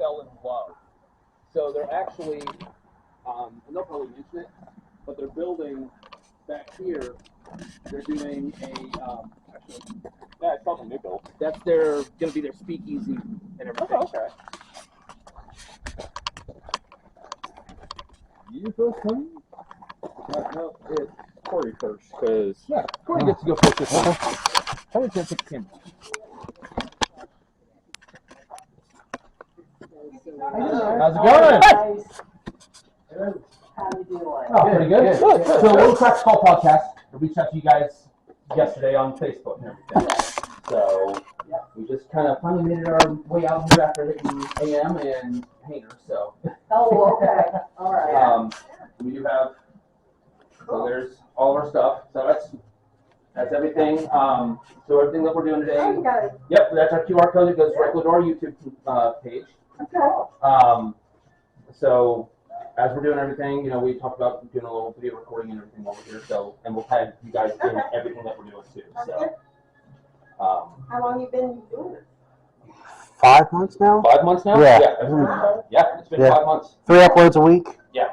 fell in love. So they're actually, and they'll probably mention it, but they're building back here. They're doing a, actually, yeah, it's called a nickel. That's going to be their speakeasy and everything. Okay. You first coming? No, it's Corey first, because Corey gets to go first this time. I was going to take the camera. How's it going? How you doing? Oh, pretty good. So we'll Crack Call podcast. I reached out to you guys yesterday on Facebook and everything. So we just kind of finally made it our way out here after hitting AM and Hainer. So. Oh, okay. All right. We do have. So there's all of our stuff. So that's everything. So everything that we're doing today. Oh, you got it. Yep, that's our QR code that goes directly to our YouTube page. Okay. So as we're doing everything, you know, we talked about doing a little video recording and everything over here. So, and we'll tag you guys in everything that we're doing too. So. How long have you been doing this? 5 months now? 5 months now? Yeah. Yeah, it's been 5 months. 3 uploads a week? Yeah.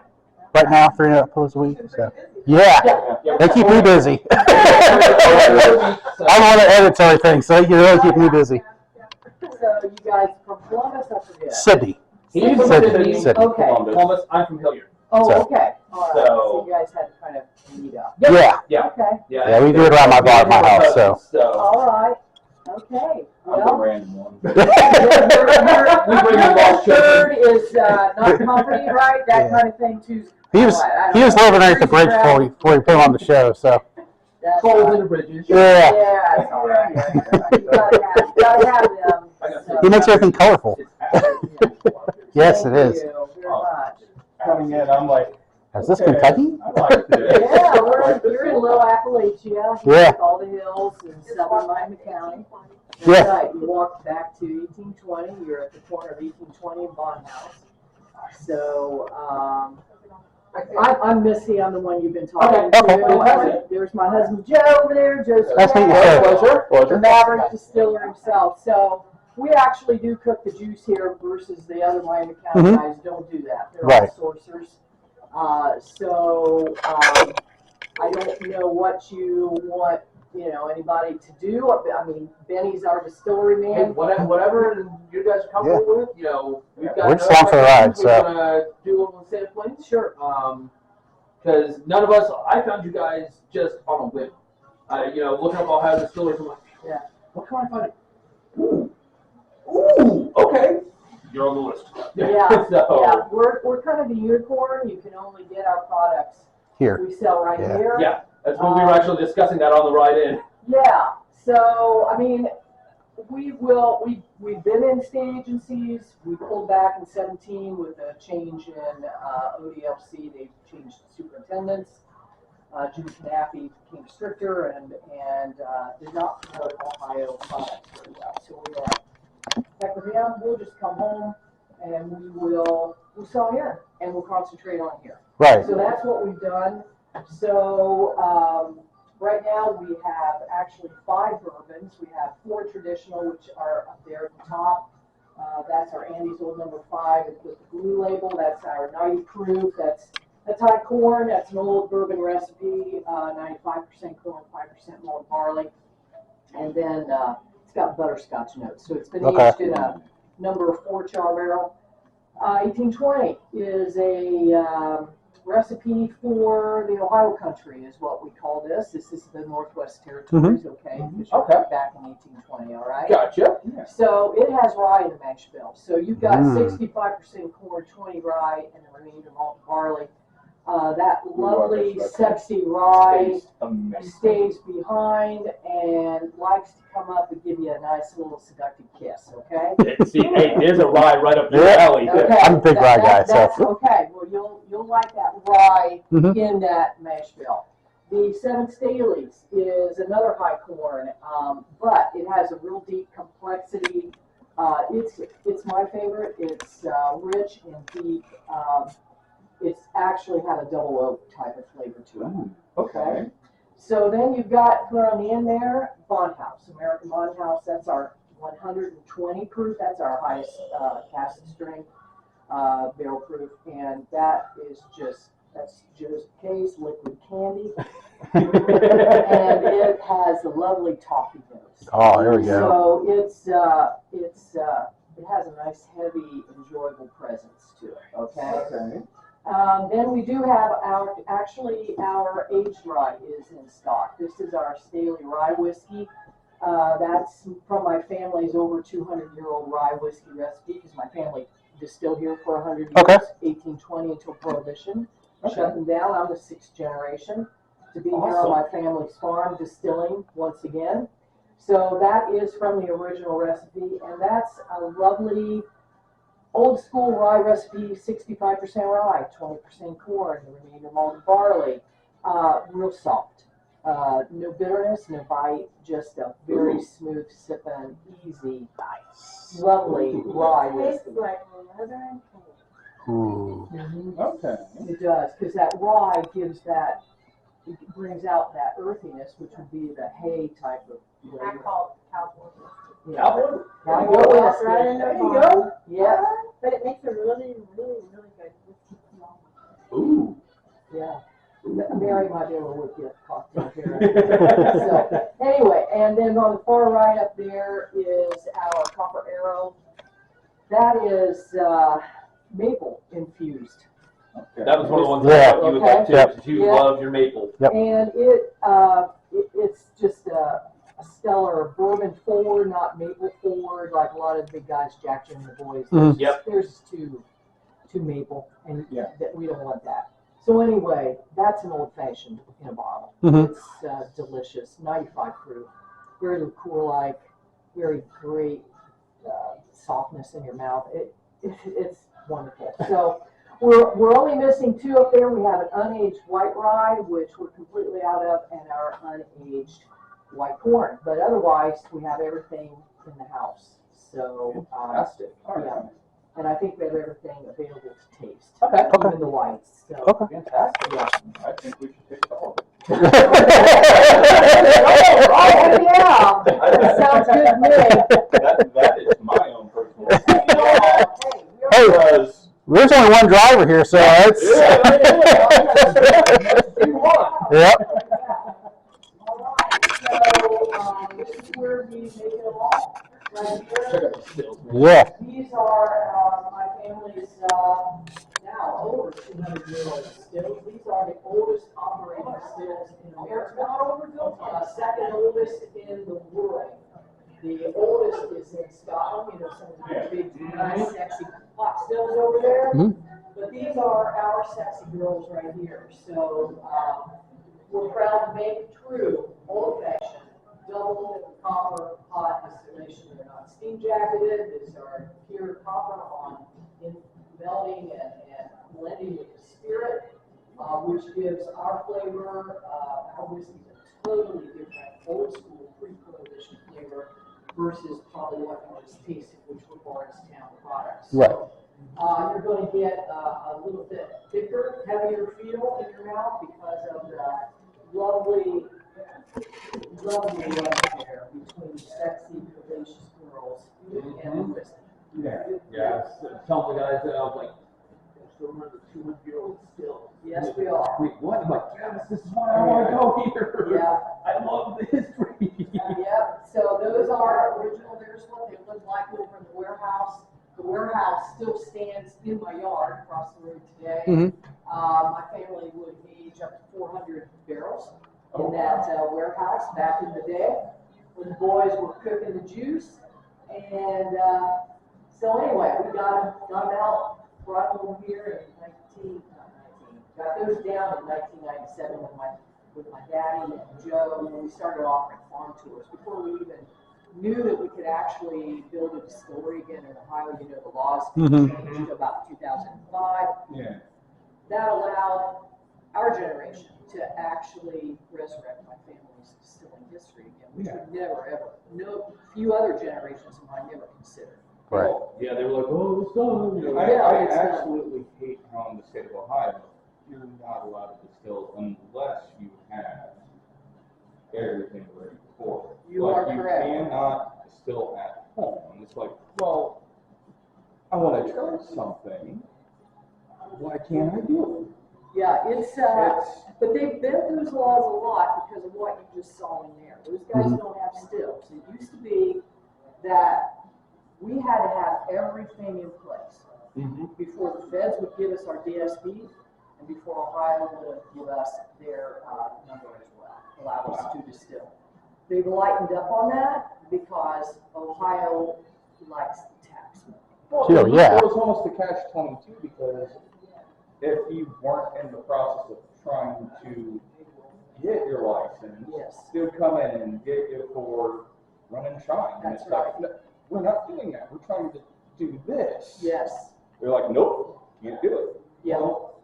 Right now, 3 uploads a week. So. Yeah. They keep me busy. I want to edit everything, so you really keep me busy. So you guys from Columbus up to here? Sydney. He's from Sydney. Okay. Columbus. I'm from Hilliard. Oh, So. okay. All right. So you guys had to kind of meet up. Yeah. Yeah. Okay. Yeah, we do it around my house, so. All right. Okay. I'm the Well, random one. your third is not company, right? That kind of thing too. He was living right at the bridge before we put him on the show, so. Cold in the bridges. Yeah. Yeah, it's all right. You gotta have them. So. He makes everything colorful. Yes, it is. Thank you very much. Coming in, I'm like, Is this Kentucky? I like this. Yeah, you're in Little Appalachia. Yeah. With all the hills in southern Miami County. That's Yeah. right. You walk back to 1820. You're at the corner of 1820 and Bond House. So, I'm Missy. I'm the one you've been talking to. Okay. There's my husband Joe over there. Joe's Nice to meet you, sir. the Maverick distiller himself. So we actually do cook the juice here versus the other Miami County guys don't do that. They're all sourcers. I don't know what you want, you know, anybody to do. I mean, Benny's our distillery man. Hey, whatever you guys are comfortable with, you know, we've got. We're just along for the ride, so. We're gonna do a little sampling. Sure. Because none of us, I found you guys just on a whim. You know, looking up Ohio distillers, I'm like, Yeah. what can I find? Ooh, okay. You're on the list. Yeah, So, yeah. We're kind of a unicorn. You can only get our products Here. we sell right here. yeah, that's when we were actually discussing that on the ride in. Yeah. So I mean, we've been in state agencies. We pulled back in 2017 with a change in ODLC. They changed superintendents. Jimmy Knappy became stricter and did not promote Ohio products very well. So we were like, heck with him, we'll just come home and we'll sell here and we'll concentrate on here. Right. So that's what we've done. So right now we have actually 5 bourbons. We have 4 traditional, which are up there at the top. That's our Andy's Old Number 5 with the blue label. That's our 90 proof. That's high corn. That's an old bourbon recipe. 95% corn, 5% malt barley, and then it's got butterscotch notes. So it's been aged in a number 4 char barrel. 1820 is a recipe for the Ohio country, is what we call this. This is the Northwest Territories, okay? Okay. Back in 1820, all right? Gotcha. So it has rye in the mash bill. So you've got 65% corn, 20 rye, and the remainder malt barley. That lovely, sexy rye stays behind and likes to come up and give you a nice little seductive kiss, okay? See, hey, there's a rye right up your alley. Okay. I'm a big rye guy, so. Okay, well, you'll like that rye in that mash bill. The Seven Staleys is another high corn, but it has a real deep complexity. It's my favorite. It's rich and deep. It's actually had a double oak type of flavor to it. Okay. So then you've got, put on the end there, Bond House, American Bond House. That's our 120 proof. That's our highest cask strength barrel proof, and that's just case liquid candy, and it has a lovely toffee nose. Oh, there we go. So it has a nice, heavy, enjoyable presence to it. Okay. Then we do have our aged rye is in stock. This is our Staley rye whiskey. That's from my family's over 200-year-old rye whiskey recipe, because my family distilled here for 100 years, Okay. 1820 until Prohibition. Okay. Shut them down. I'm the 6th generation to be here on my family's farm distilling once again. So that is from the original recipe, and that's a lovely old school rye recipe, 65% rye, 20% corn, the remainder malted barley, real soft. No bitterness, no bite, just a very smooth sipping, easy, lovely rye whiskey. Ooh. Okay. It does, because that rye it brings out that earthiness, which would be the hay type of flavor. I call it cowboy. Yeah. Cowboy? Cowboy Walk whiskey. right in the There you farm. go. Yeah, But it makes a really, really, really good whiskey. Ooh. yeah. Mary might be able to whip you a cocktail here. So, anyway, and then on the far right up there is our Copper Arrow. That is maple infused. Okay. That was one of the ones Yeah. I thought you would like too, Okay. because you Yeah. love your maple. Yep. And it's just a stellar bourbon forward, not maple forward, like a lot of the big guys, Jack, Jim, and the boys. Mhm. Yep. There's too maple, and Yeah. that we don't want that. So anyway, that's an old fashioned in a bottle. Mhm. It's delicious, 95 proof, very liqueur-like, very great softness in your mouth. It's wonderful. So we're only missing 2 up there. We have an unaged white rye, which we're completely out of, and our unaged white corn. But otherwise, we have everything in the house. So Fantastic. All yeah. right. And I think we have everything available to taste. Okay. Even the whites. So. Okay. Fantastic. Yeah. I think we should take it all. Oh, yeah. That sounds good to me. That is my own personal. Hey, Because there's only one driver here, so it's. Yep. This is where we make it all. Right here. Yeah. These are my family's now over 200-year-old stills. These are the oldest operating stills in America. Second oldest in the world. The oldest is in Scotland. Some of the big, nice, sexy pot stills over there. Mhm. But these are our sexy girls right here. So we're proud to make true, old-fashioned, double copper pot distillation. They're not steam jacketed. These are pure copper in melting and blending with the spirit, which gives our flavor, our whiskey a totally different, old school, pre-prohibition flavor versus probably what you just tasted, which were Bardstown products. Right. So, you're going to get a little bit thicker, heavier feel in your mouth because of the lovely love there between sexy, vivacious girls and whiskey. Yeah. Tell the guys that I was like, still remember 200-year-old still. Yes, we are. Wait, what? I'm like, yes, this is why I want to go here. Yeah. I love the history. Yeah, so those are original. There's what they look like over in the warehouse. The warehouse still stands in my yard across the road today. Mhm. My family would age up to 400 barrels in that warehouse back in the day when the boys were cooking the juice. And so anyway, we got them out, brought them over here in got those down in 1997 with my daddy and Joe when we started offering farm tours. Before we even knew that we could actually build a distillery again in Ohio, the laws changed about 2005. Yeah. That allowed our generation to actually resurrect my family's distilling history again, which we never ever, few other generations of mine never considered. Right. yeah, they were like, oh, it's done. I it's done. absolutely hate how in the state of Ohio, you're not allowed to distill unless you have everything ready for it. You are correct. You cannot distill at home. And it's like, well, I want to try something. Why can't I do Yeah, it? it's, but they've bent those laws a lot because of what you just saw in there. Those guys don't have stills. It used to be that we had to have everything in place before the feds would give us our DSB and before Ohio would give us their number as well, allow us to distill. They've lightened up on that because Ohio likes the tax money. Well, Sure, yeah. It was almost a catch-22 because if you weren't in the process of trying to get your license, Yes. they would come in and get you for run and shine. And That's it's like, "No, we're not doing that. We're trying to do this." Yes. They're like, nope, can't do it. Yeah. Well,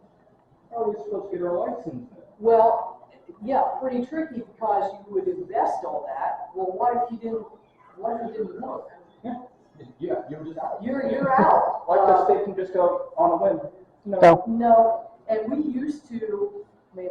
how are we supposed to get our license then? Well, yeah, pretty tricky because you would invest all that. Well, what if it didn't work? Yeah, you're just out. You're out. Like the state can just go on a whim. No. No, and we used to, I mean,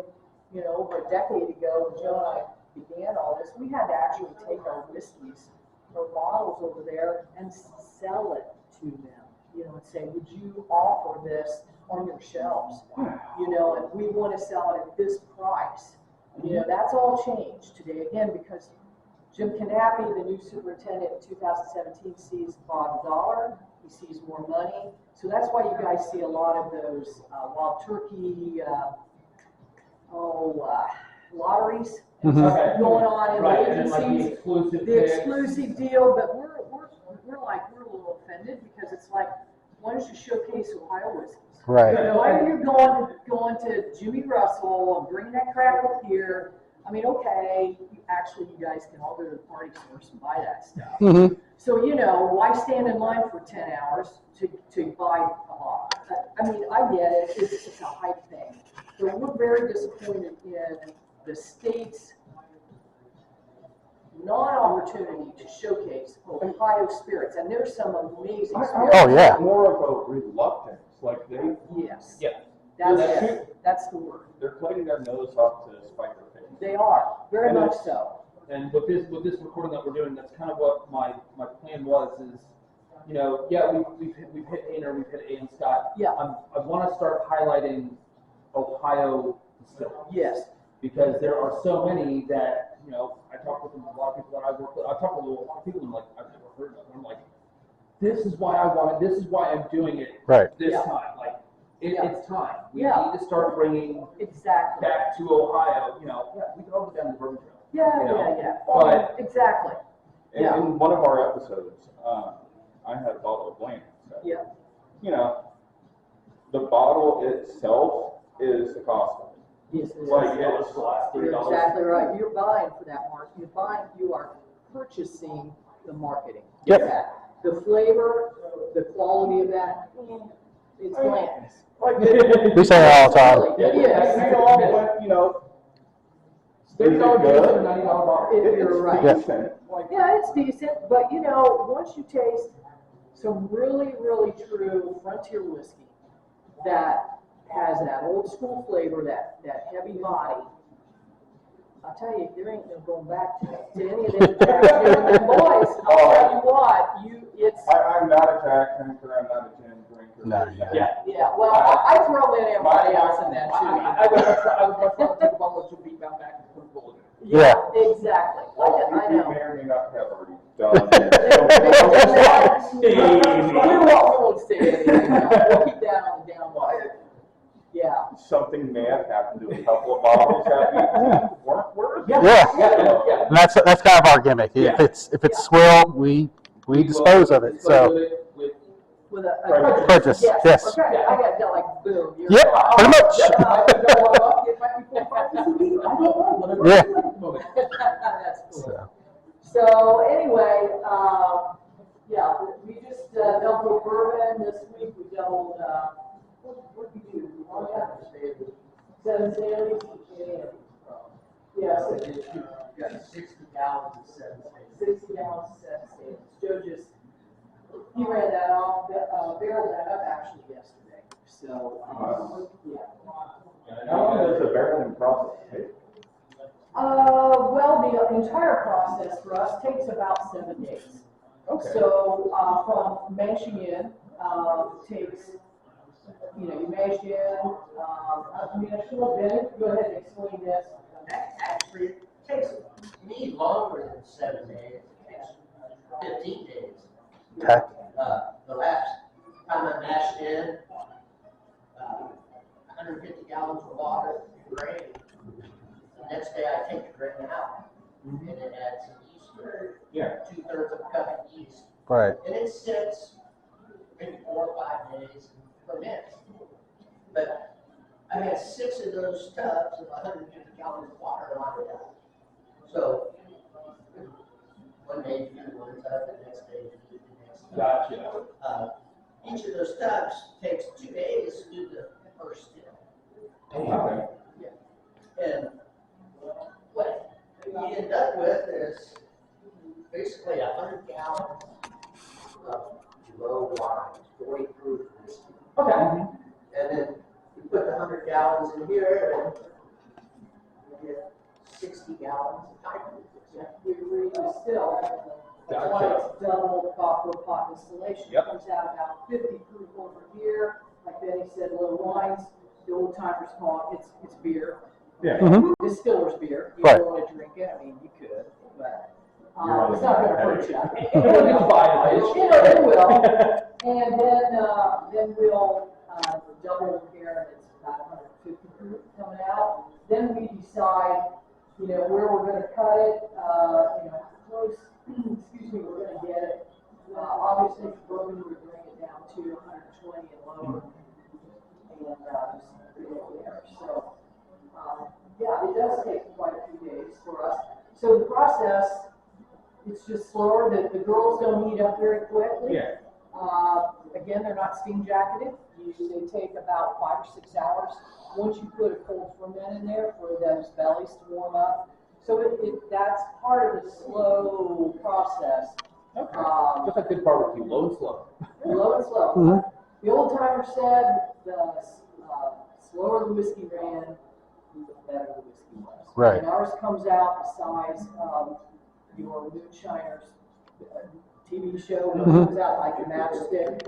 over a decade ago, when Joe and I began all this, we had to actually take our whiskeys or bottles over there and sell it to them, and say, would you offer this on your shelves? And we want to sell it at this price. That's all changed today, again, because Jim Knappy, the new superintendent in 2017, sees bottom dollar, he sees more money. So that's why you guys see a lot of those wild turkey, lotteries and stuff Okay. going on in Right, the and like the agencies. exclusive The picks. exclusive deal, but we're a little offended because it's like, why don't you showcase Ohio whiskeys? Right. Why are you going to Jimmy Russell and bringing that crap up here? I mean, okay, you guys can all go to the party stores and buy that stuff. Mm-hmm. So, why stand in line for 10 hours to buy a bottle? I mean, I get it, it's a hype thing. But we're very disappointed in the state's non-opportunity to showcase Ohio spirits. And there's some amazing spirits. Oh, yeah. More of a reluctance. Like Yes. Yeah. That's the word. they're putting their nose up to spite their face. They are, very And much it's- so. And with this recording that we're doing, that's kind of what my plan was is, we've hit Aner, we've hit A and Scott. Yeah. I want to start highlighting Ohio distillers. Yes. Because there are so many that, I talk with a lot of people that I work with, I talk with a lot of people and I've never heard of. And I'm like, this is why I want it, this is why I'm doing it Right. this Yeah. time. Like, Yeah. it's time. We Yeah. need to start bringing Exactly. back to Ohio, we can all go down the bourbon trail. Yeah. But- Exactly. Yeah. In one of our episodes, I had a bottle of Blanc. So, Yeah. The bottle itself is the cost of it. Yes, Like it's You're exactly right. You're buying for that mark. You are purchasing the marketing. Yep. Yeah. The flavor, the quality of that, it's bland. Like We say it all the time. It is. We all went, $30 good? bottles and $90 bottles. If you're right. Yeah. decent. Like, Yeah, it's decent, but once you taste some really, really true frontier whiskey that has that old school flavor, that heavy body, I'll tell you, there ain't no going back to any of them them boys. I'll tell you what, I'm not a Jack drinker, I'm not a gin drinker. No, yeah, well, I throw in everybody else in that I would much rather take a bottle of Jim Beam back and put a bullet in it. Yeah. Exactly. I You know. may or may not have already done. We won't say anything. We'll keep that on the down low. Yeah. Something may have happened to a couple of bottles that weren't worth it. Yeah. And that's kind of our gimmick. Yeah. If it's swill, we dispose of it. So With a Prejudice, yes. Okay, I got that like boom. You're Yep, right. pretty much. Yeah. That's cool. So anyway, we just doubled bourbon this week. We doubled, what did we do? Seven Sandy's. Yes. Got 60 gallons of 7 60 gallons of Seven Sandy's. Joe just, he ran that off, barreled that up actually yesterday. So, How long does the barreling process take? well, the entire process for us takes about 7 days. Okay. So, from mashing in, takes, you know, you mash in, I mean, I should have been, go ahead and explain this. Actually, it takes me longer than 7 days. It takes 15 days. Okay. The last time I mashed in, 150 gallons of water, grain. The next day I take the grain out, and it adds some yeast to it. Yeah. 2/3 of a cup of yeast. Right. And it sits maybe 4 or 5 days per minute. But I had 6 of those tubs of 150 gallons of water lined up. So one day you do one tub, the next day you do the next tub. Gotcha. Each of those tubs takes 2 days to do the first step. Okay. And what you end up with is basically 100 gallons of low wine, 40 proof whiskey. Okay. And then you put the 100 gallons in here and you get 60 gallons of high proof whiskey. We distill. That's why Gotcha. it's double copper pot distillation. Yep. It comes out about 50 proof over here. Like Benny said, low wines, the old timers call it, it's beer. Yeah. Mhm. Distiller's beer. You Right. don't want to drink it, I mean, you could, but, You're on it's the not gonna hurt competitive. you. It's fine. You know, it will. And then we'll, double here, and it's about 150 proof coming out. Then we decide, you know, where we're gonna cut it, you know, how close, excuse me, we're gonna get it. Obviously, for bourbon, we bring it down to 120 and lower. And, there, so, yeah, it does take quite a few days for us. So the process, it's just slower, the girls don't heat up very quickly. Yeah. Again, they're not steam jacketed, usually they take about 5 or 6 hours. Once you put a cold ferment in there for those bellies to warm up. So that's part of the slow process. Okay. Just like good barbecue, low and slow. Low and slow. Mhm. The old timer said the slower the whiskey ran, the better the whiskey was. Right. And ours comes out the size of your Moonshiners TV show, when it comes out like a matchstick.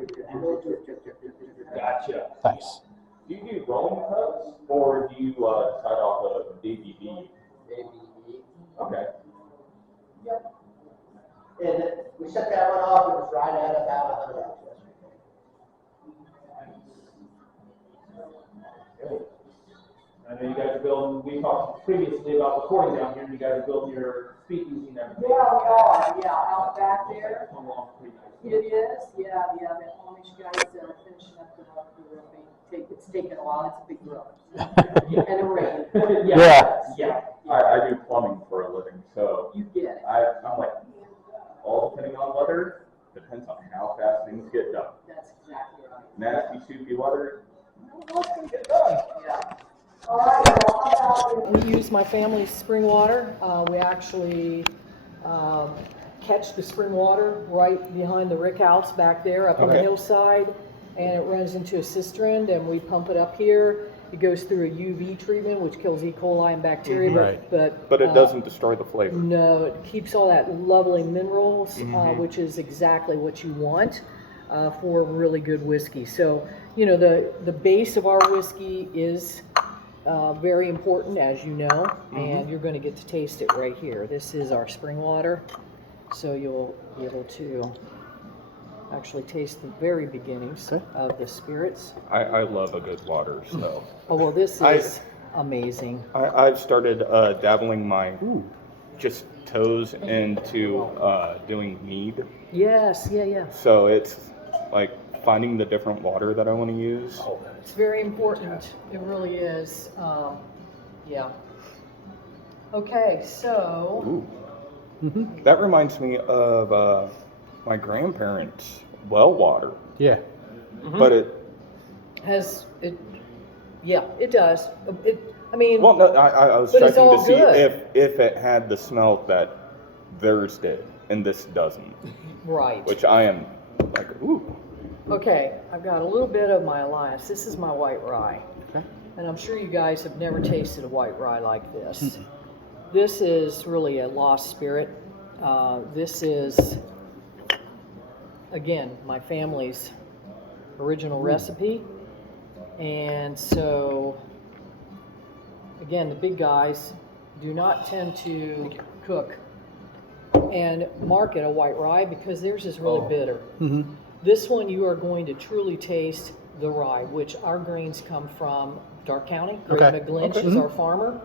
Gotcha. Nice. Do you do rolling cuts or do you decide off of DVD? ABV. Okay. Yep. And we set that one off, it was right at about 100 hours. I know you guys are building, we talked previously about recording down here, and you guys are building your speakeasy and everything. Yeah, we are, yeah, out back there. Come along pretty nicely. It is, yeah, the Amish guys are finishing up the roofing. It's taken a while, it's a big room. And a rain. Yeah. I do plumbing for a living, so You get it, I'm like, all depending on weather, depends on how fast things get done. that's exactly right. Nasty, soupy weather, what's gonna get done? Yeah. All right, well, how about we use my family's spring water. We actually catch the spring water right behind the rick house back there up on the Okay. hillside, and it runs into a cistern, and we pump it up here. It goes through a UV treatment, which kills E. coli and bacteria, Right. But it doesn't destroy the flavor. No, it keeps all that lovely minerals, which is exactly what you want for really good whiskey. So, you know, the base of our whiskey is very important, as you know, and you're going to get to taste it right here. This is our spring water, so you'll be able to actually taste the very beginnings of the spirits. I love a good water, so. Oh, well, this is amazing. I've started dabbling my just toes into doing mead. Yes, yeah. So it's like finding the different water that I want to use. It's very important. It really is. Yeah. Okay, so Ooh. That reminds me of my grandparents' well water, Yeah. but it. has it? Yeah, it does. I mean, Well, no, I was But it's checking to all see good. if it had the smell that theirs did, and this doesn't. right. Which I am like, ooh. Okay, I've got a little bit of my Alliance. This is my white rye. Okay. And I'm sure you guys have never tasted a white rye like this. This is really a lost spirit. This is again, my family's original recipe. And so, again, the big guys do not tend to cook and market a white rye because theirs is really bitter. This one you are going to truly taste the rye, which our grains come from Dark County. Greg McGlinch is our farmer.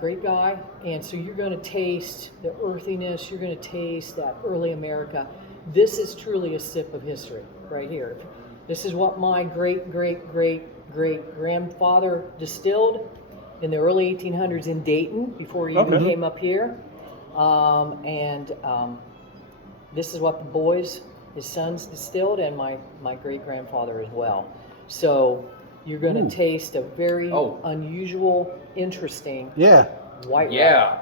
Great guy. And so you're going to taste the earthiness. You're going to taste that early America. This is truly a sip of history right here. This is what my great-great-great-great-grandfather distilled in the early 1800s in Dayton before he even came up here. This is what the boys, his sons, distilled, and my great-grandfather as well. So you're going to taste a very unusual, interesting white rye.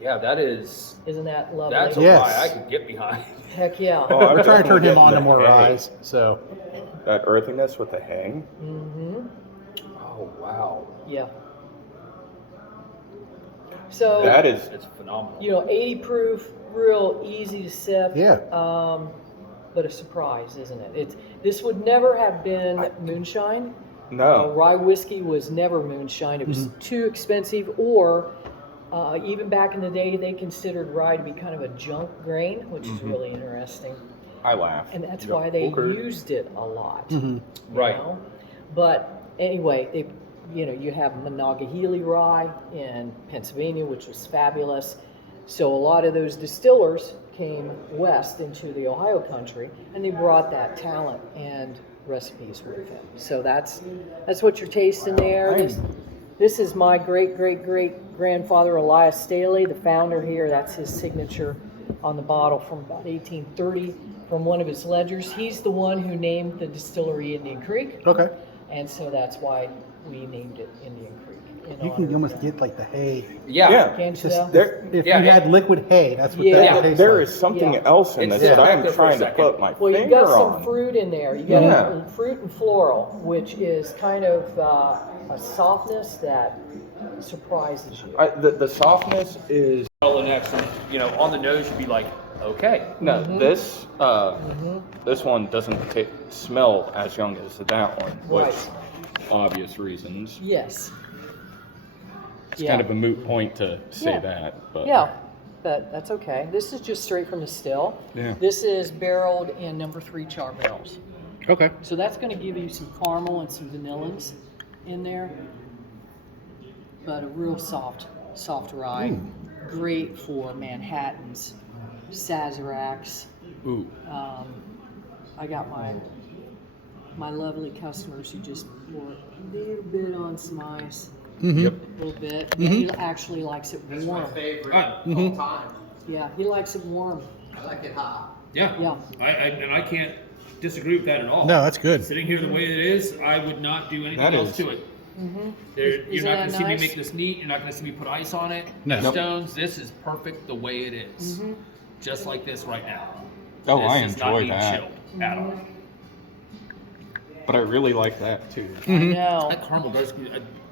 Yeah, that is. Isn't that lovely? That's a Yes. rye I could get behind. Heck yeah. Oh, We're trying to turn him definitely on to getting more the hay. ryes. So That earthiness with the hay. Oh wow, Yeah. So That is. it's phenomenal. 80 proof, real easy to sip. Yeah. But a surprise, isn't it? This would never have been moonshine. No. Rye whiskey was never moonshine. It was too expensive, or even back in the day, they considered rye to be kind of a junk grain, which is really interesting. I laugh. And that's why they used it a lot. you Right. know? But anyway, you have Monongahela rye in Pennsylvania, which was fabulous. So a lot of those distillers came west into the Ohio country, and they brought that talent and recipes with them. So that's what you're tasting there. This is my great-great-great-grandfather, Elias Staley, the founder here. That's his signature on the bottle from about 1830 from one of his ledgers. He's the one who named the distillery Indian Creek. okay. And so that's why we named it Indian Creek. You can almost get like the hay. Yeah. Can't you Just tell? There, if Yeah, you had liquid hay, that's what Yeah. that would taste there like. is something Yeah. else in It's this that I am distracted for a trying to second. put my Well, you've finger got some on. fruit in there. You got Yeah. fruit and floral, which is kind of a softness that surprises you. The softness is And excellent. On the nose, you'd be like, okay. no. This this one doesn't smell as young as that one, which Right. obvious reasons. Yes. It's kind of a moot point to say Yeah. that, but Yeah, but that's okay. This is just straight from the still. Yeah. This is barreled in number 3 char barrels. Okay. So that's going to give you some caramel and some vanillins in there. But a real soft rye. Great for Manhattans, Sazeracs. ooh, I got my lovely customers who just pour a little bit on some ice. yep. A little bit. And he actually likes it warm. Favorite all time. Yeah, he likes it warm. I like it hot. Yeah. Yeah. I can't disagree with that at all. No, that's good. Sitting here the way it is, I would not do anything That else is- to it. You're Isn't not that going to see me nice? make this neat. You're not going to see me put ice on it. No. Nope. Stones. This is perfect the way it is. Just like this right now. Oh, This I does not enjoy need that. chilled at all. But I really like that too. I know. That caramel does.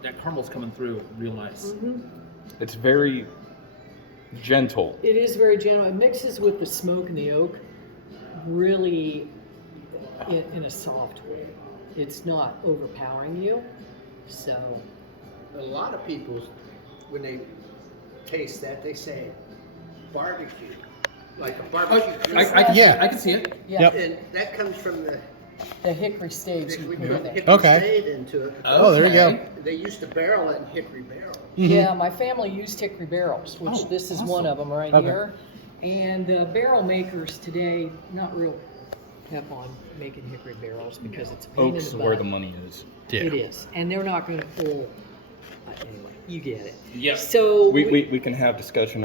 That caramel's coming through real nice. It's very gentle. It is very gentle. It mixes with the smoke and the oak really in a soft way. It's not overpowering you. So, A lot of people, when they taste that, they say barbecue, like a barbecue. I can Yeah. I can see it. yeah, Yep. And that comes from the hickory staves you we put put in there. hickory Okay. stave into it. Oh, there you go. They used to barrel it in hickory barrel. Yeah, my family used hickory barrels, which this is one of them right Okay. here. And barrel makers today, not real hep on making hickory barrels because it's a pain in Oaks the is where butt. the money is. It is, and they're not going to pull. Anyway, you get it. Yep. So We can have discussion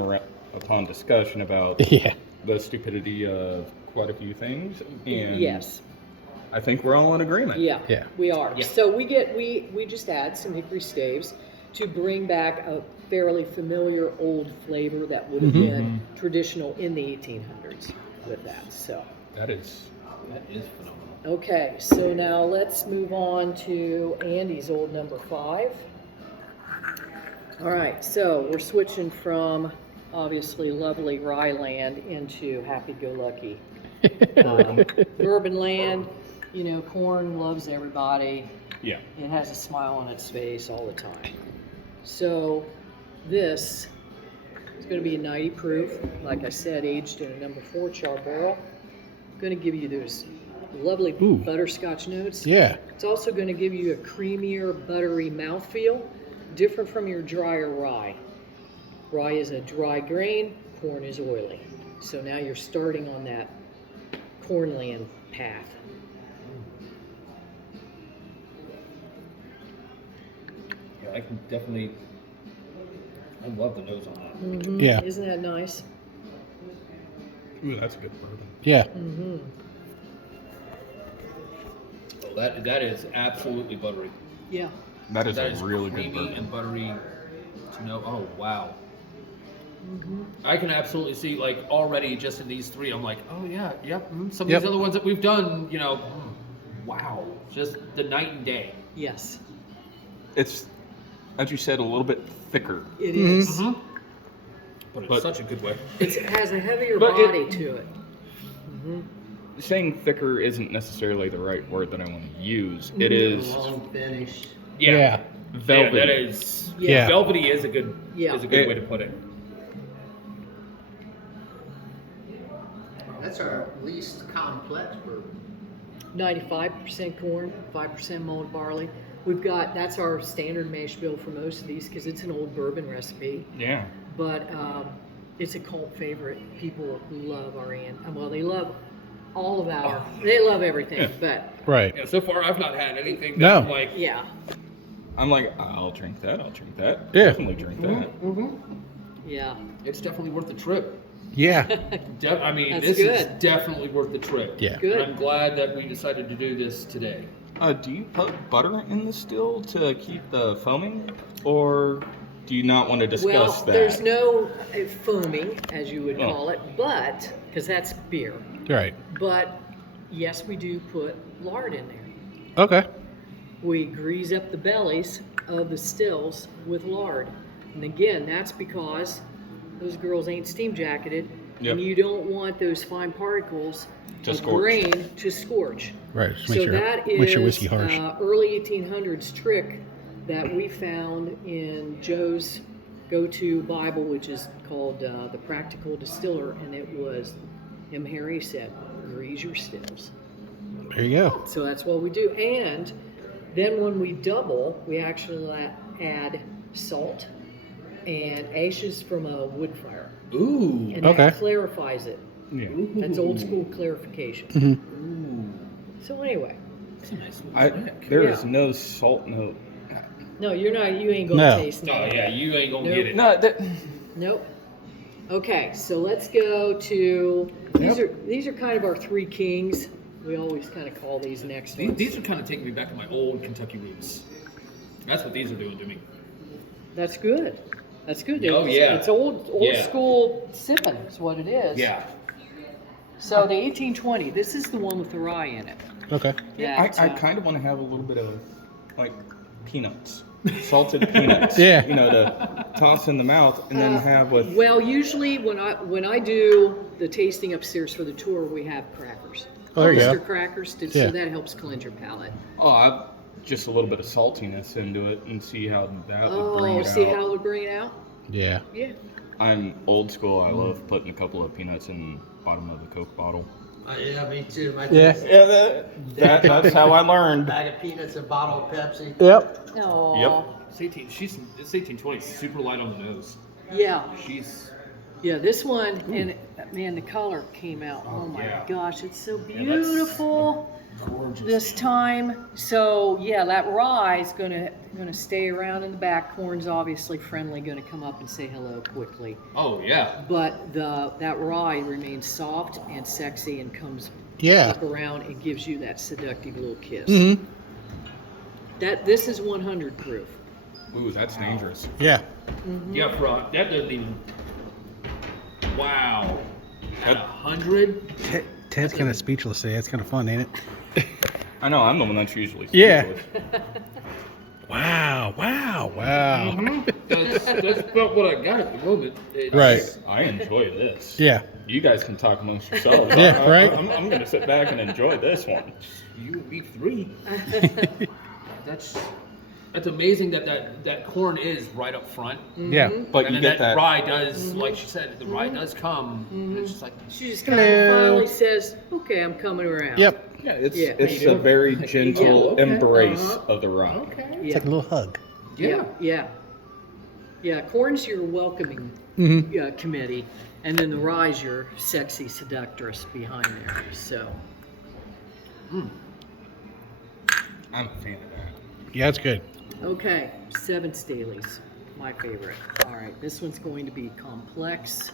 upon discussion about Yeah. the stupidity of quite a few things, and yes, I think we're all in agreement. yeah, Yeah. we are. Yeah. So we just add some hickory staves to bring back a fairly familiar old flavor that would have been traditional in the 1800s with that. So. That is. That is phenomenal. Okay, so now let's move on to Andy's old number 5. All right, so we're switching from obviously lovely rye land into happy-go-lucky bourbon land. You know, corn loves everybody. Yeah. It has a smile on its face all the time. So this is going to be a 90 proof, like I said, aged in a number 4 char barrel. Going to give you those lovely Ooh. butterscotch notes. Yeah. It's also going to give you a creamier, buttery mouthfeel, different from your drier rye. Rye is a dry grain, corn is oily. So now you're starting on that cornland path. Yeah, I can definitely. I love the nose on that. Mhm. Yeah. Isn't that nice? Ooh, that's a good bourbon. Yeah. Mm-hmm. Oh, that is absolutely buttery. Yeah. That is That a is really creamy good bourbon. and buttery to know. Oh wow. Mm-hmm. I can absolutely see, like, already just in these 3, I'm like, oh yeah, yep. Some of Yep. these other ones that we've done, you know, wow, just the night and day. Yes, It's, as you said, a little bit thicker. it Mhm. is. But in But- such a good way. It has a heavier But it- body to it. Mm-hmm. Saying thicker isn't necessarily the right word that I want to use. It is Long finish. Yeah. Yeah. velvety. Yeah, that is. Yeah. Velvety is a good. Yeah. Is a good It- way to put it. That's our least complex bourbon. 95% corn, 5% mulled barley. We've got, that's our standard mash bill for most of these because it's an old bourbon recipe. Yeah. But it's a cult favorite. People love our well, they love all of our, they love everything, but Right. Yeah. So far, I've not had anything that No. I'm like. yeah. I'm like, I'll drink that. I'll drink that. Yeah. Definitely drink that. Yeah. It's definitely worth the trip. Yeah. I mean, That's this is good. definitely worth the trip. Yeah. Good. And I'm glad that we decided to do this today. Do you put butter in the still to keep the foaming, or do you not want to discuss Well, that? there's no foaming, as you would Oh. call it, but, because that's beer. Right. But yes, we do put lard in there. Okay. We grease up the bellies of the stills with lard. And again, that's because those girls ain't steam jacketed, Yep. and you don't want those fine particles To of scorch. grain to scorch. Right. Just So that makes your is whiskey harsh. early 1800s trick that we found in Joe's go-to Bible, which is called The Practical Distiller, and it was him. Harry said, "Grease your stills." There you go. So that's what we do. And then when we double, we actually add salt and ashes from a wood fire. Ooh. And Okay. that clarifies it. Yeah. That's old school clarification. Mhm. Ooh. So anyway, That's a nice little snack. There is Yeah. no salt note. no, you ain't gonna No. taste Oh none. yeah, you ain't gonna Nope. get it. No, that. Nope. Okay, so let's go to these are kind of our 3 kings. We always kind of call these next These, ones. these are kind of taking me back to my old Kentucky roots. That's what these are doing to me. That's good. That's good. Oh, yeah. It's old Yeah. school sipping is what it is. Yeah. So the 1820, this is the one with the rye in it. Okay. I That, kind of want to have a little bit of, like, peanuts. Salted peanuts. Yeah. You know, to toss in the mouth and then have with. Well, usually when I do the tasting upstairs for the tour, we have crackers. Oh, there you Oyster go. crackers, so Yeah. that helps cleanse your palate. Just a little bit of saltiness into it and see how that would bring Oh, it see out. how it would bring it out? Yeah. Yeah. I'm old school. I love putting a couple of peanuts in the bottom of the Coke bottle. Yeah, me too. My Yeah. Yeah, that's how I learned. bag of peanuts, a bottle of Pepsi. Yep. Oh. This 1820 is super light on the nose. Yeah. She's Yeah, this one, and man, the color came out. Oh my yeah. gosh, it's so Yeah, that's beautiful gorgeous. this time. So yeah, that rye is gonna stay around in the back. Corn's obviously friendly, gonna come up and say hello quickly. Oh yeah. But that rye remains soft and sexy and comes Yeah. up around and gives you that seductive little kiss. Mm-hmm. This is 100 proof. Ooh, that's dangerous. Yeah. Yeah, bro. That doesn't even. Wow. At That- 100. Ted's kind of speechless today. It's kind of fun, ain't it? I know, I'm the one that's usually Yeah. speechless. Wow. That's about what I got at the moment. It's- Right. I enjoy this. Yeah. You guys can talk amongst yourselves. Yeah, right. I'm going to sit back and enjoy this one. You and me three. That's amazing that corn is right up front. Yeah. But And you then get that. rye does, like she said, the rye does come. And it's just like, She just kind of Hello. finally says, okay, I'm coming around. Yep. Yeah, it's Yeah. it's a very gentle okay. embrace Uh-huh. of the rye. okay. It's like a little hug. Yeah. Yeah, corn's your welcoming Mm-hmm. committee, and then the rye's your sexy seductress behind there. So, I'm a fan of that. Yeah, it's good. okay, 7 Staleys, my favorite. All right, this one's going to be complex,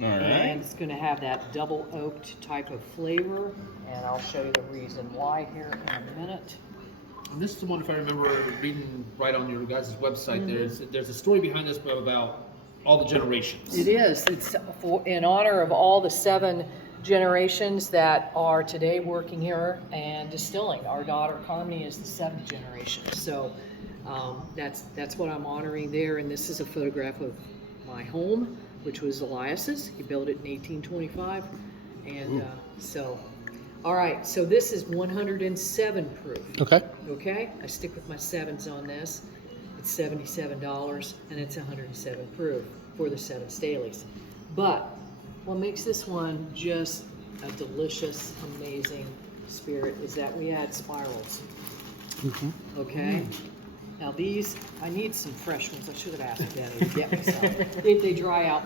All right. and it's going to have that double oaked type of flavor, and I'll show you the reason why here in a minute. And this is the one, if I remember reading right on your guys' website, there's a story behind this about all the generations. It is. It's in honor of all the 7 generations that are today working here and distilling. Our daughter Carmony is the 7th generation. So that's what I'm honoring there. And this is a photograph of my home, which was Elias's. He built it in 1825. And all right. So this is 107 proof. Okay. Okay, I stick with my 7s on this. It's $77 and it's 107 proof for the 7 Staleys. But what makes this one just a delicious, amazing spirit is that we add spirals. Okay. Now these, I need some fresh ones. I should have asked Danny to get me some. They dry out,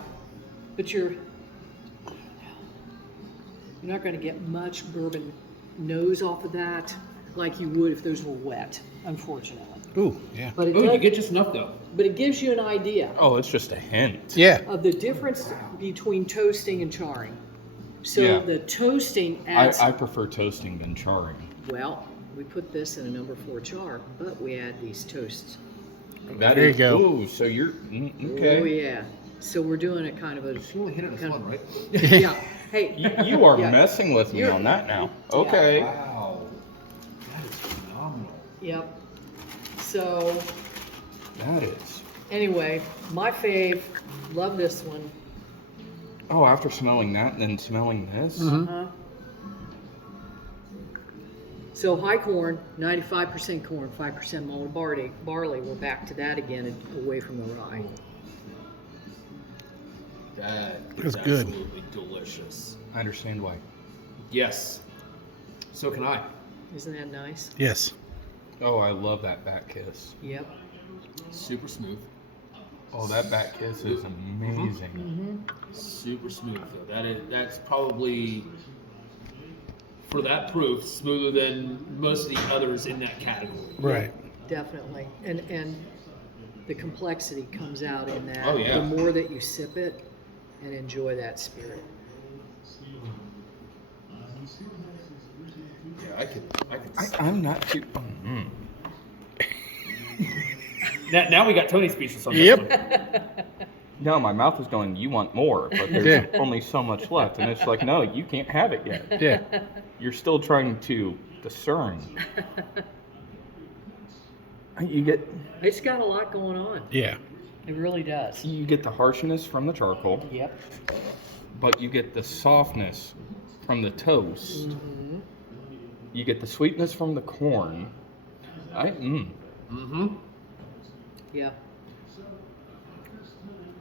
but you're not going to get much bourbon nose off of that like you would if those were wet, unfortunately. Ooh, yeah. But it Oh, you does, get just enough though. but it gives you an idea Oh, it's just a hint. Yeah. of the difference between toasting and charring. So Yeah. the toasting adds, I prefer toasting than charring. well, we put this in a number 4 char, but we add these toasts. That There you is- go. Ooh, so you're okay. Oh yeah. So we're doing a kind of a, You only hit it with kind one, of, right? yeah. Hey, You are Yeah. messing with me You're- on that now. Okay. Wow. That is phenomenal. yep. So That is. anyway, my fave, love this one. Oh, after smelling that and then smelling this. Uh-huh. So high corn, 95% corn, 5% malted barley. We're back to that again, and away from the rye. That That's is good. absolutely delicious. I understand why. Yes. So can I. Isn't that nice? Yes. Oh, I love that back kiss. Yep. Super smooth. Oh, that back kiss is amazing. Super smooth though. That's probably, for that proof, smoother than most of the others in that category. Right. Definitely. And the complexity comes out in that. Oh, yeah. The more that you sip it and enjoy that spirit. Yeah, I could. I'm not too. Now we got Tony speechless on this Yep. one. No, my mouth is going, you want more, but there's Yeah. only so much left. And it's like, no, you can't have it yet. Yeah. You're still trying to discern. You get It's got a lot going on. Yeah. It really does. you get the harshness from the charcoal, Yep. but you get the softness from the toast. Mm-hmm. You get the sweetness from the corn. Mm-hmm. Yeah.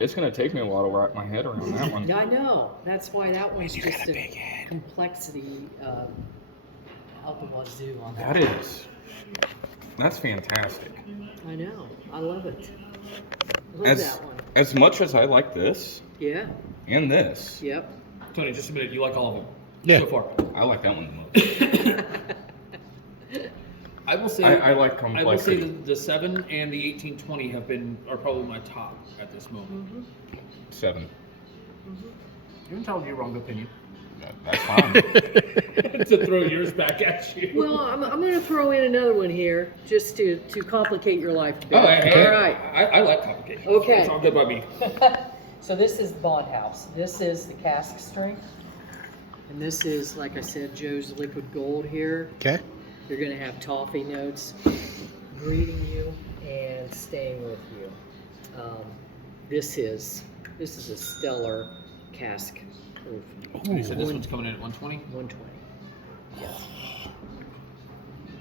It's gonna take me a while to wrap my head around that one. Yeah, I know. That's why that one's just a complexity out the wazoo on that. That's fantastic. I know. I love it. I love As that one. as much as I like this Yeah. and this, Yep. Tony, just a minute. You like all of them Yeah. so far? I like that one the most. I will say. I like I will say complexity. the 7 and the 1820 are probably my top at this moment. 7. You can tell me your wrong opinion. That's fine. To throw yours back at you. Well, I'm going to throw in another one here just to complicate your life a bit. Oh, hey, All right. I like complications. Okay. It's all good by me. So this is the Bond House. This is the cask strength. And this is, like I said, Joe's Liquid Gold here. Okay. You're going to have toffee notes, greeting you and staying with you. This is a stellar cask proof. You said this one's coming in at 120? 120. Yes.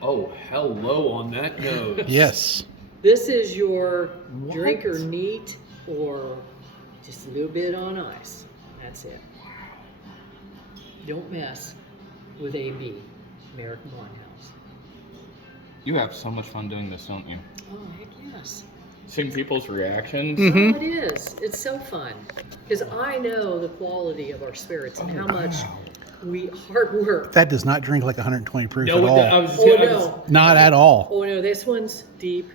Oh, hello on that note. Yes. This is your drinker neat or just a little bit on ice. That's it. Don't mess with AB, American Winehouse. You have so much fun doing this, don't you? Oh, heck yes. Seeing people's reactions. Mm-hmm. Oh, it is. It's so fun. Because I know the quality of our spirits and how much we hard work. That does not drink like 120 proof No, at I all. was just Oh, gonna, no. Not at all. Oh, no. This one's deep,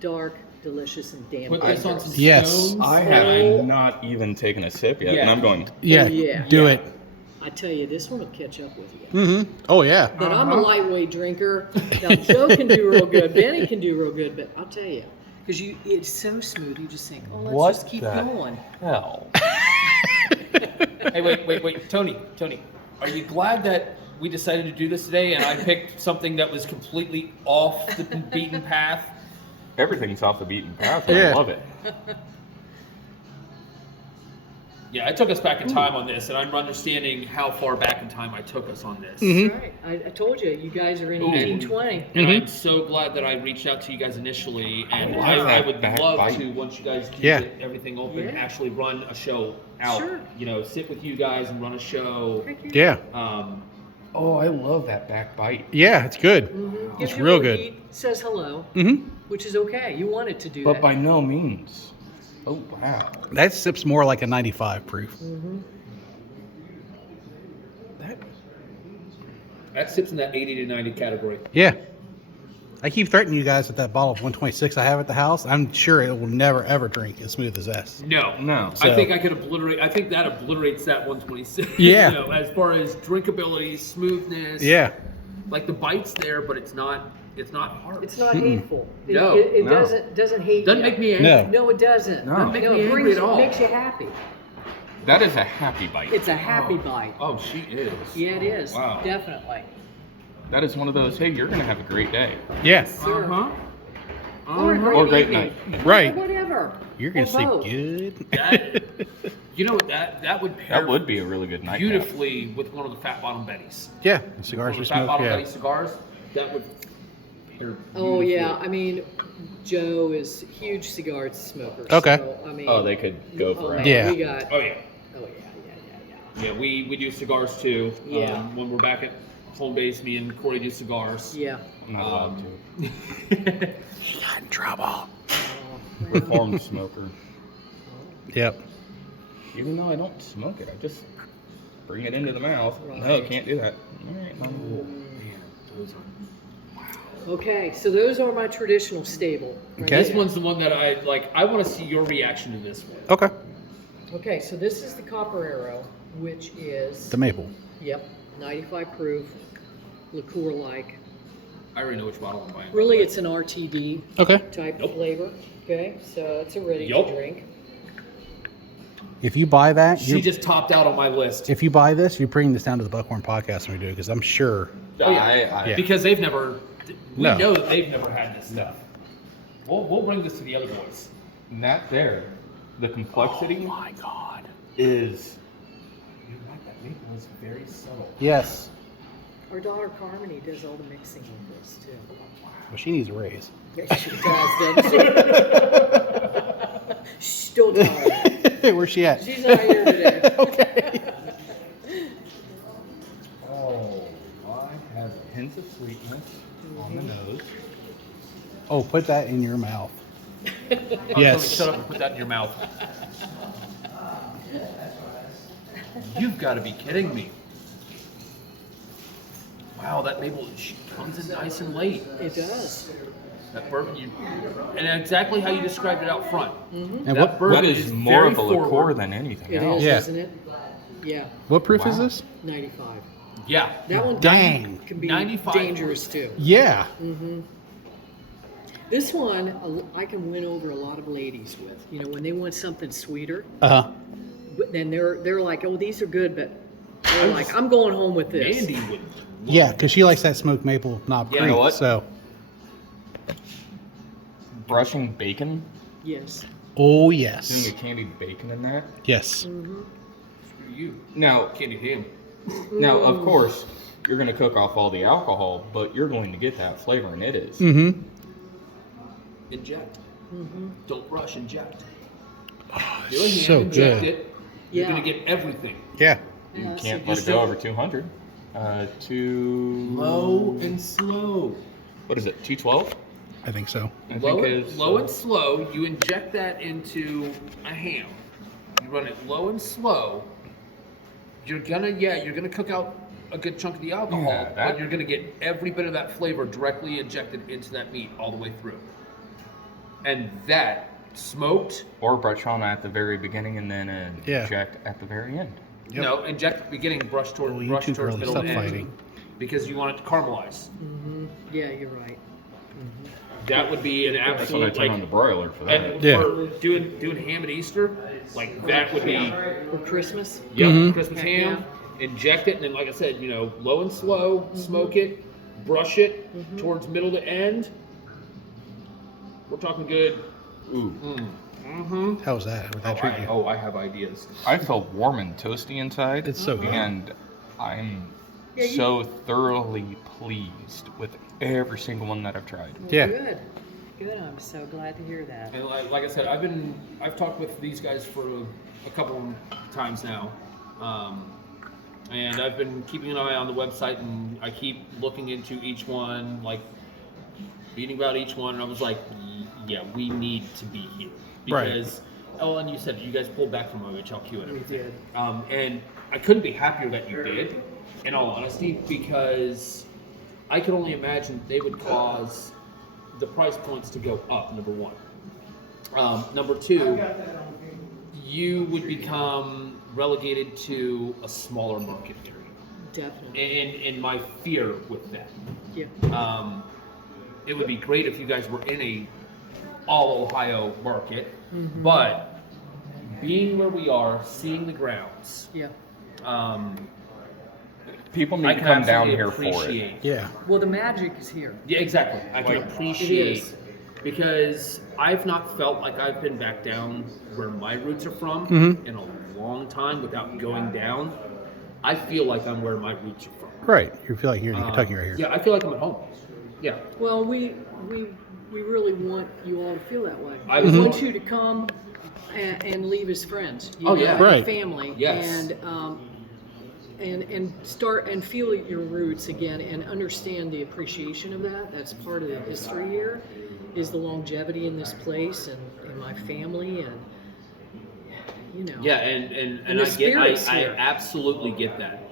dark, delicious, and damn Put this on some dangerous. Yes. stones. I have not even taken a sip yet, Yeah. and I'm going. Yeah. Oh, yeah. Do Yeah. it. I tell you, this one will catch up with you. Mm-hmm. Oh yeah. But I'm a lightweight drinker. Now, Joe can do real good. Benny can do real good. But I'll tell you, because it's so smooth, you just think, oh, let's just keep going. Hell. Hey, wait, Tony, are you glad that we decided to do this today and I picked something that was completely off the beaten path? Everything's off the beaten path, and Yeah. I love it. Yeah, I took us back in time on this, and I'm understanding how far back in time I took us on this. Mm-hmm. Right. I told you, you guys are in Ooh. 1820. And I'm so glad that I reached out to you guys initially, and love I that would back love bite. to, once you guys do Yeah. get everything open, Yeah. actually run a show out. Sure. You know, sit with you guys and run a show. Heck yeah. Yeah. Oh, I love that back bite. Yeah, it's good. Mhm. It's Gives you a real little good. heat, says hello, Mm-hmm. which is okay. You want it to do But that. by no means. Oh, wow. That sips more like a 95 proof. Mm-hmm. That sips in that 80 to 90 category. Yeah. I keep threatening you guys with that bottle of 126 I have at the house. I'm sure it will never ever drink as smooth as this. No. No. I So- think I could obliterate. I think that obliterates that 126. Yeah. You know, as far as drinkability, smoothness. Yeah. Like the bite's there, but it's not hard. It's not hateful. It, No, it no. doesn't hate Doesn't you. make me angry. No. No, it doesn't. No. Doesn't make me it angry at all. makes you happy. That is a happy bite. It's a happy bite. Oh, she is. Yeah, it is. Wow. Definitely. That is one of those, hey, you're going to have a great day. Yeah. Sure. Uh-huh. Or a great Or great evening. night. Right. Or whatever. You're going Or to sleep both. good. That, you know, that would pair That would be a really good night. beautifully with one of the Fat Bottom Betties. Yeah. The One of cigars the we Fat smoke. Bottom Yeah. Betty cigars, that would pair Oh beautifully. yeah, I mean, Joe is huge cigar smoker. Okay. So, I mean, Oh, they could go oh, forever. man, Yeah. We got. Oh yeah. Oh yeah. Yeah, we do cigars too. Yeah. When we're back at home base, me and Corey do cigars. Yeah. I'm not allowed to. He got in trouble. Oh, well, Reformed smoker. Yep. Even though I don't smoke it, I just bring it into the mouth. No, Right. can't do that. All right, no. Man, those are- Okay, so those are my traditional stable. right Okay. This there. one's the one that I like. I want to see your reaction to this one. Okay. Okay, so this is the Copper Arrow, which is The maple. yep, 95 proof, liqueur-like. I already know which bottle I'm buying. Really, it's an RTD Okay. type Nope. of flavor. Okay, so it's a ready Yup. to drink. If you buy that, She you just topped out on my list. if you buy this, you bring this down to the Buckhorn podcast when we do it, because I'm sure. Oh, yeah. Yeah. Because they've never. We No. know that they've never had this stuff. We'll bring this to the other boys. And that there, the complexity My God. is. You're right. That maple is very subtle. Yes. Our daughter Carmony does all the mixing with this too. Well, she needs a raise. Yeah, she does, doesn't she? She's still tired. Where's she at? She's not here today. Okay. Oh, I have hints of sweetness on the nose. Oh, put that in your mouth. Oh, Yes. Shut up and put that in your mouth. You've got to be kidding me. Wow, that maple comes in nice and late. It does. That bourbon, and exactly how you described it out front. And That what bourbon That is more very of a liqueur forward. than anything It else. is, Yeah. isn't it? Yeah, what proof is Wow. this? 95. Yeah. That one Dang. can be 95. dangerous too. Yeah. This one I can win over a lot of ladies with. You know, when they want something sweeter, Uh huh. but then they're like, oh, these are good, but they're like, I'm going home with this. Mandy would. Yeah, because she likes that smoked maple knob Yeah, cream. you know what? So crushing bacon, Yes. Oh doing yes. a candied bacon in that. Yes. Mm-hmm. Screw you. Now, Candy ham. now, of course, you're going to cook off all the alcohol, but you're going to get that flavor, and it is. Mm-hmm. Inject. Mm-hmm. Don't rush, inject. Oh, Do a ham, so inject good. it. You're Yeah. gonna get everything. Yeah. You Yeah, can't so let just it go don't- over 200. Too Low and slow. What is it? 212? I think so. I Low, think and, is low and slow. You inject that into a ham. You run it low and slow. You're gonna cook out a good chunk of the alcohol, Yeah, that- but you're gonna get every bit of that flavor directly injected into that meat all the way through. And that smoked. or brush on at the very beginning and then Yeah. inject at the very end. Yep. No, inject at the beginning, brush Oh, you towards two girls, middle stop and end. fighting. Because you want it to caramelize. Mm-hmm. Yeah, you're right. That would be an That's when I absolute turn on the broiler for that. and Yeah. for doing ham at Easter, like that would be For Christmas? Christmas Okay, ham. Inject it, and then like I said, low and slow, smoke it, brush it towards middle to end. We're talking good. Ooh, Mm-hmm. How's that? Would that treat you? I have ideas. I felt warm and toasty inside. It's so good. And I'm Yeah, you- so thoroughly pleased with every single one that I've tried. Well, Yeah. Good. Good. I'm so glad to hear that. And like I said, I've talked with these guys for a couple of times now, and I've been keeping an eye on the website, and I keep looking into each one, like reading about each one, and I was like, yeah, we need to be here Right. because. Oh, and you said you guys pulled back from OHLQ and We everything. did. And I couldn't be happier that you did, in all honesty, because I could only imagine they would cause the price points to go up, number one. Number two, you would become relegated to a smaller market area. Definitely. And my fear with that. Yeah. It would be great if you guys were in a all Ohio market, but being where we are, seeing the grounds, Yeah. People I need to can come down absolutely here for it. appreciate. Yeah. Well, the magic is here. Yeah, exactly. I can Like, appreciate is. because I've not felt like I've been back down where my roots are from in a long time without going down. I feel like I'm where my roots are from. Right. You feel like you're in Kentucky right here. Yeah, I feel like I'm at home. Yeah. Well, we really want you all to feel that way. I We would- want you to come and leave as friends. You Oh, know, yeah. and Right. family. Yes. And start and feel your roots again and understand the appreciation of that. That's part of the history here, is the longevity in this place and my family and Yeah, and the I spirit's I here. absolutely get that.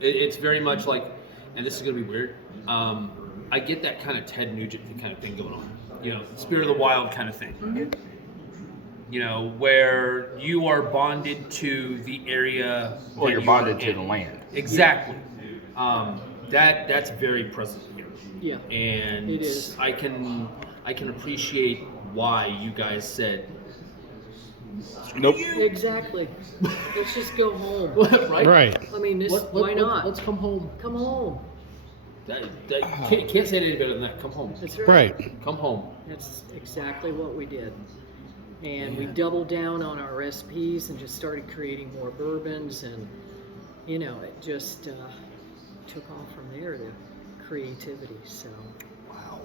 It's very much like, and this is gonna be weird. I get that kind of Ted Nugent kind of thing going on. Spirit of the Wild kind of thing. Where you are bonded to the area. Well, that you're you bonded are to in. the land. Exactly. That's very present here. Yeah. And It is. I can appreciate why you guys said Nope. Exactly. Let's just go home. right. Right. I mean, why not? Let's come home. Come home. Can't say it any better than that. Come home. That's right. Right. Come home. That's exactly what we did. And we doubled down on our recipes and just started creating more bourbons, and it just took off from there to creativity. So Wow.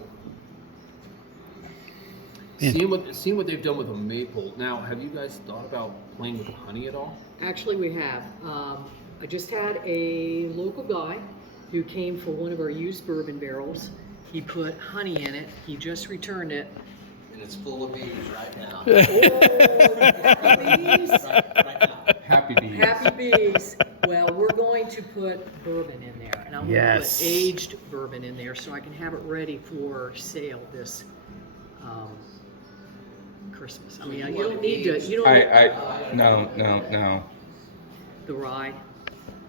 Man. Seeing what they've done with a maple. Now, have you guys thought about playing with honey at all? actually, we have. I just had a local guy who came for one of our used bourbon barrels. He put honey in it. He just returned it. And it's full of bees right now. Bees. Right now. Happy bees. Happy bees. Well, we're going to put bourbon in there, and I'm going to put aged bourbon in there so I can have it ready for sale this Christmas. I mean, you don't need to. You don't need No. the rye,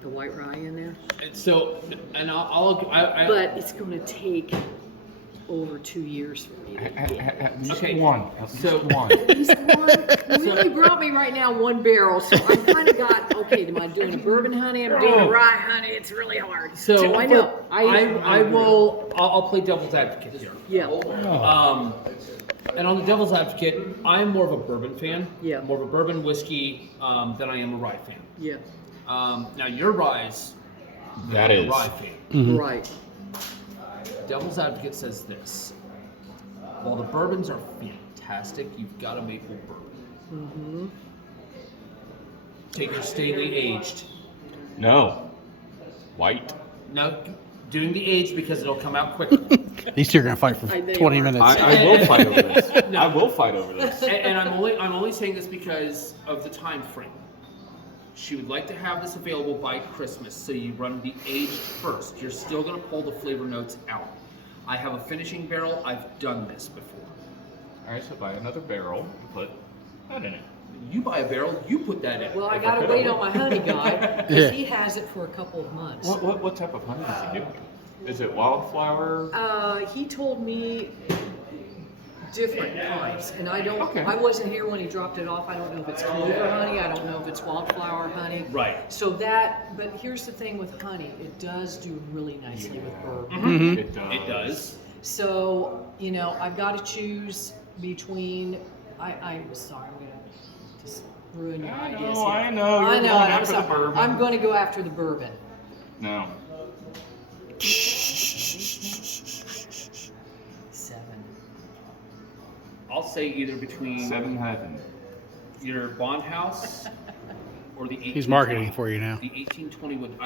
the white rye in there. And so, and I'll But it's going to take over 2 years for me. At least Okay, one. At so- least one. At least one. You only brought me right now 1 barrel, so I kind of got, okay, am I doing a bourbon honey? I'm doing a rye honey. It's really hard. So I know. I'll play devil's advocate here. Yeah. And on the devil's advocate, I'm more of a bourbon fan. Yeah. More of a bourbon whiskey than I am a rye fan. Yeah. Now your rye's That a is. rye fan. Right. Devil's advocate says this: while the bourbons are fantastic, you've got a maple bourbon. Mm-hmm. Take your Staley aged. No. White. No, doing the aged because it'll come out quicker. These two are gonna fight for They 20 are. minutes. I will fight over this. No. I will fight over this. And I'm only saying this because of the time frame. She would like to have this available by Christmas, so you run the aged first. You're still going to pull the flavor notes out. I have a finishing barrel. I've done this before. All right, so buy another barrel and put that in it. You buy a barrel, you put that in. Well, I gotta wait on my honey guy, because he has it for a couple of months. What type of honey is he doing? Is it wildflower? He told me different kinds, and I don't. Okay. I wasn't here when he dropped it off. I don't know if it's clover honey. I don't know if it's wildflower honey. Right. So that, but here's the thing with honey, it does do really nicely with bourbon. Mhm. It does. It does. So I've got to choose between. I'm sorry, I'm gonna just ruin your ideas here. I know. You're I know. going and I'm after the sorry. bourbon. I'm going to go after the bourbon. No. 7. I'll say either between 7 heaven. your bond house or the 1820. He's marketing for you now. The 1820 would,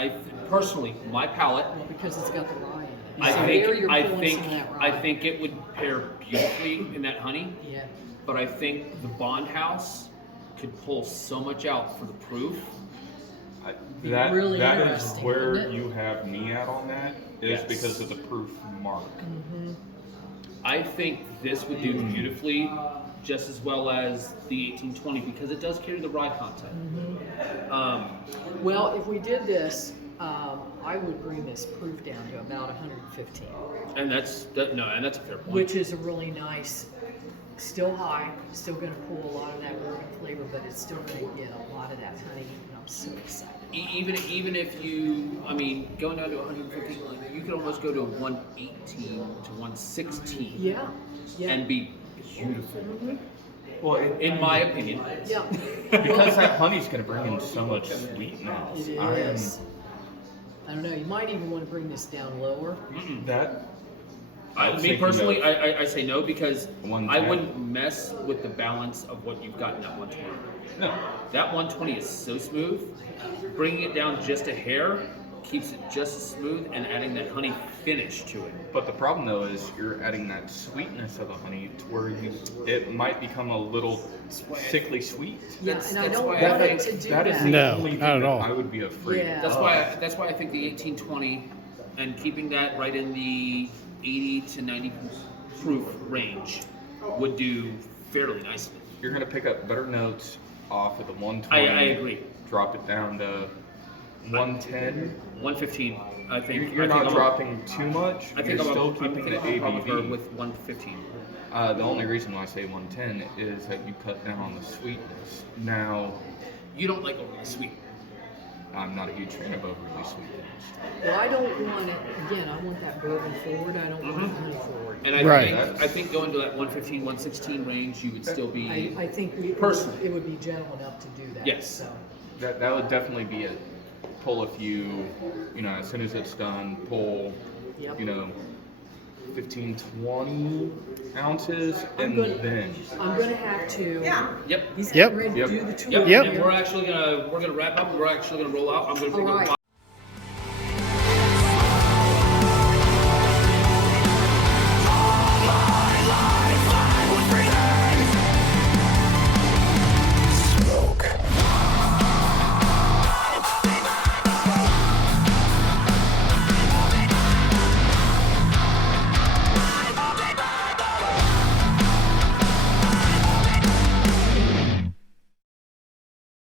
personally, my palate, Well, because it's got the rye in it. I So think, there you're I pulling think, some of that I rye. think it would pair beautifully in that honey. Yeah. But I think the bond house could pull so much out for the proof. Be really that is interesting, where wouldn't it? you have me at on that, is Yes. because of the proof mark. Mm-hmm. I think this would do beautifully, just as well as the 1820, because it does carry the rye content. Well, if we did this, I would bring this proof down to about 115, And that's a fair point. which is a really nice, still high, still going to pull a lot of that bourbon flavor, but it's still going to get a lot of that honey, and I'm so excited. Even if you, going down to 115, you could almost go to 118 to 116 Yeah. Yeah. and be beautiful, Well, in my opinion. Yeah. because that honey's going to bring in so much sweetness. It is. I don't know. You might even want to bring this down lower. That. Me personally, I say no, because I 110. wouldn't mess with the balance of what you've got in that 120. No. That 120 is so smooth. Bringing it down just a hair keeps it just as smooth, and adding that honey finish to it. But the problem though is you're adding that sweetness of the honey to where it might become a little sickly sweet. Yeah, That's- and I that's don't why want I it think to do That is that. the No, only thing not at that all. I would be afraid Yeah. of. That's why I think the 1820 and keeping that right in the 80 to 90 proof range would do fairly nicely. You're going to pick up better notes off of the 120. I agree. Drop it down to 110. 115, I think. You're I not think dropping too much. I think You're I'm still I'm keeping thinking the I'm probably her ABV. with 115. The only reason why I say 110 is that you cut down on the sweetness. Now, You don't like overly sweet. I'm not a huge fan of overly sweet things. Well, I don't want it, again, I want that bourbon forward. I don't want the honey forward. And I Right. think going to that 115, 116 range, you would still be. I think Personally. it would be gentle enough to do that. Yes. So, That would definitely be a pull a few, as soon as it's done, pull, yep. 15, 20 ounces, I'm and gonna- then. I'm gonna have to. Yep. He's Yep. getting ready to Yep. do the tour. Yep. Yep. And we're actually gonna wrap up. And we're actually gonna roll out. I'm gonna pick All up right.